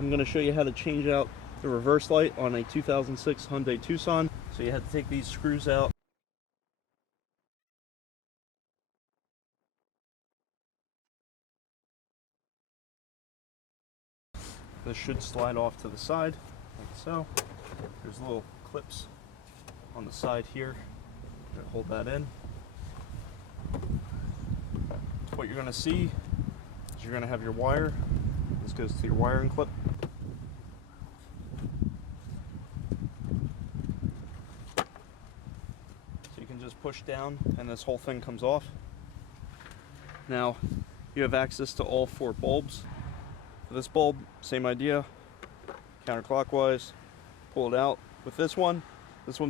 I'm going to show you how to change out the reverse light on a 2006 Hyundai Tucson. So you have to take these screws out. This should slide off to the side, like so. There's little clips on the side here that hold that in. What you're going to see is you're going to have your wire. This goes to your wiring clip. So you can just push down and this whole thing comes off. Now you have access to all 4 bulbs. For this bulb, same idea, counterclockwise, pull it out. With this one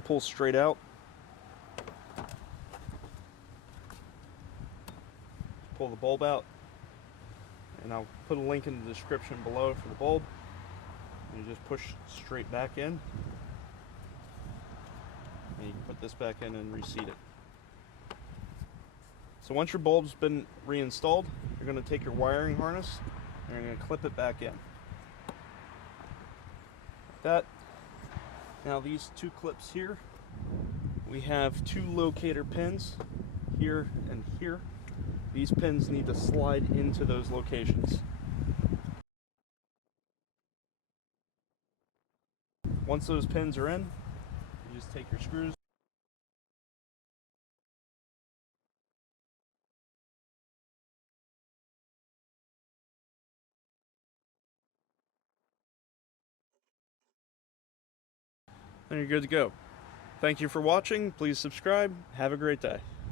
pulls straight out. Pull the bulb out, and I'll put a link in the description below for the bulb. And you just push straight back in, and you can put this back in and reseat it. So once your bulb's been reinstalled, you're going to take your wiring harness and you're going to clip it back in. Like that. Now these 2 clips here, we have 2 locator pins here and here. These pins need to slide into those locations. Once those pins are in, you just take your screws. And you're good to go. Thank you for watching. Please subscribe. Have a great day.